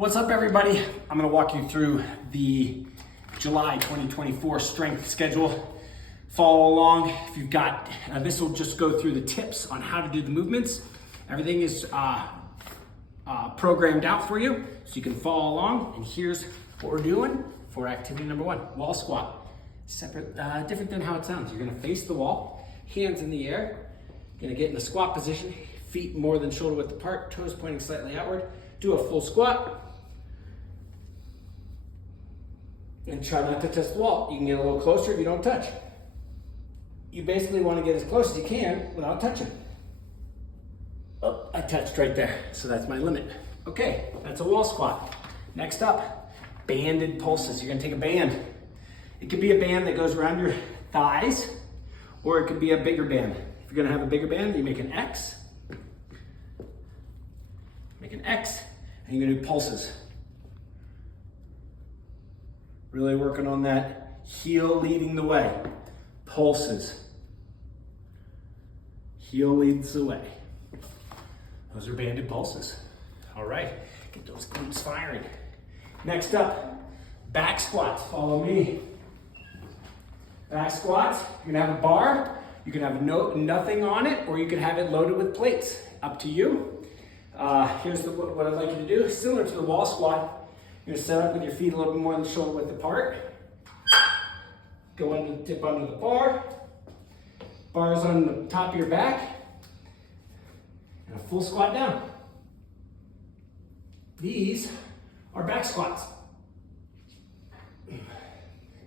What's up, everybody? I'm gonna walk you through the July 2024 strength schedule. Follow along. If you've got, this will just go through the tips on how to do the movements. Everything is programmed out for you, so you can follow along. And here's what we're doing for activity number one, wall squat. Separate, different than how it sounds. You're gonna face the wall, hands in the air. You're gonna get in the squat position, feet more than shoulder width apart, toes pointing slightly outward. Do a full squat. And try not to touch the wall. You can get a little closer if you don't touch. You basically want to get as close as you can without touching. Oh, I touched right there, so that's my limit. Okay, that's a wall squat. Next up, banded pulses. You're gonna take a band. It could be a band that goes around your thighs, or it could be a bigger band. If you're gonna have a bigger band, you make an X. Make an X, and you're gonna do pulses. Really working on that heel leading the way. Pulses. Heel leads the way. Those are banded pulses. All right, get those glutes firing. Next up, back squats. Follow me. Back squats, you're gonna have a bar. You can have nothing on it, or you can have it loaded with plates. Up to you. Here's what I'd like you to do. Similar to the wall squat, you're gonna set up with your feet a little bit more than shoulder width apart. Go under, dip under the bar. Bars on the top of your back. And a full squat down. These are back squats.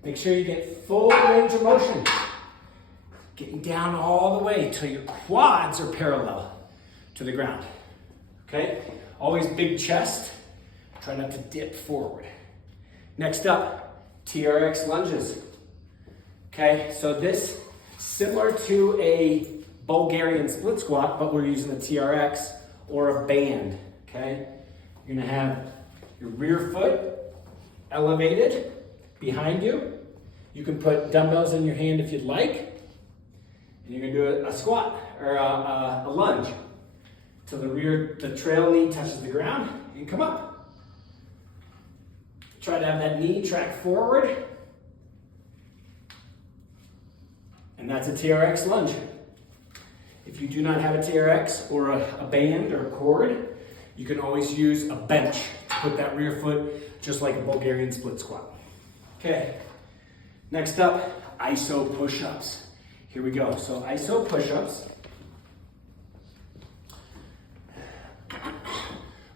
Make sure you get full range of motion. Getting down all the way till your quads are parallel to the ground. Okay? Always big chest. Try not to dip forward. Next up, TRX lunges. Okay, so this, similar to a Bulgarian split squat, but we're using a TRX or a band, okay? You're gonna have your rear foot elevated behind you. You can put dumbbells in your hand if you'd like. And you're gonna do a squat, or a lunge. Till the trail knee touches the ground, and come up. Try to have that knee track forward. And that's a TRX lunge. If you do not have a TRX or a band or a cord, you can always use a bench to put that rear foot just like a Bulgarian split squat. Okay, next up, iso push-ups. Here we go. So iso push-ups.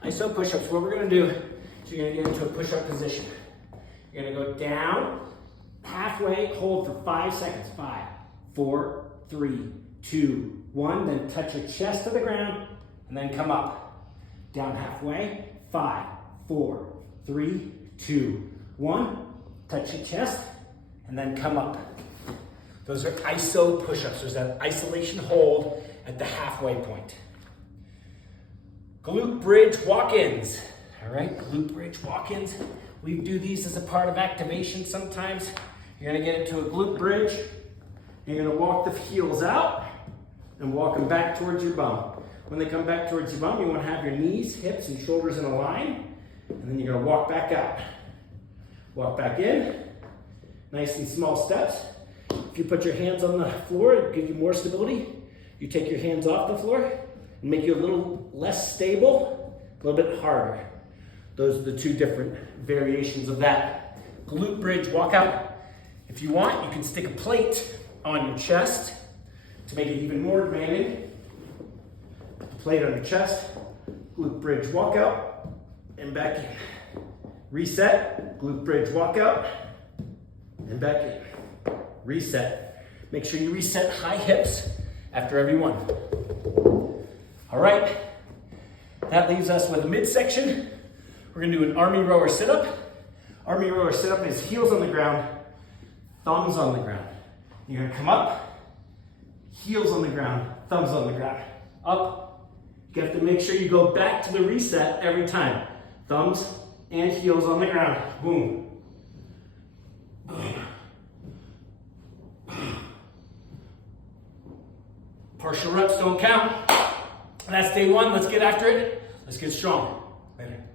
Iso push-ups, what we're gonna do, so you're gonna get into a push-up position. You're gonna go down, halfway, hold for 5 seconds. 5, 4, 3, 2, 1. Then touch your chest to the ground, and then come up. Down halfway. 5, 4, 3, 2, 1. Touch your chest, and then come up. Those are iso push-ups. There's that isolation hold at the halfway point. Glute bridge walk-ins. All right, glute bridge walk-ins. We do these as a part of activation sometimes. You're gonna get into a glute bridge. You're gonna walk the heels out and walk them back towards your bum. When they come back towards your bum, you wanna have your knees, hips, and shoulders in a line. And then you're gonna walk back out. Walk back in, nice and small steps. If you put your hands on the floor, it'll give you more stability. You take your hands off the floor and make you a little less stable, a little bit harder. Those are the two different variations of that. Glute bridge walkout. If you want, you can stick a plate on your chest to make it even more demanding. Put the plate on your chest, glute bridge walkout, and back in. Reset, glute bridge walkout, and back in. Reset. Make sure you reset high hips after every one. All right, that leaves us with a midsection. We're gonna do an army rower sit-up. Army rower sit-up is heels on the ground, thumbs on the ground. You're gonna come up, heels on the ground, thumbs on the ground. Up. You have to make sure you go back to the reset every time. Thumbs and heels on the ground. Boom. Partial reps don't count. That's day one. Let's get after it. Let's get strong. Later.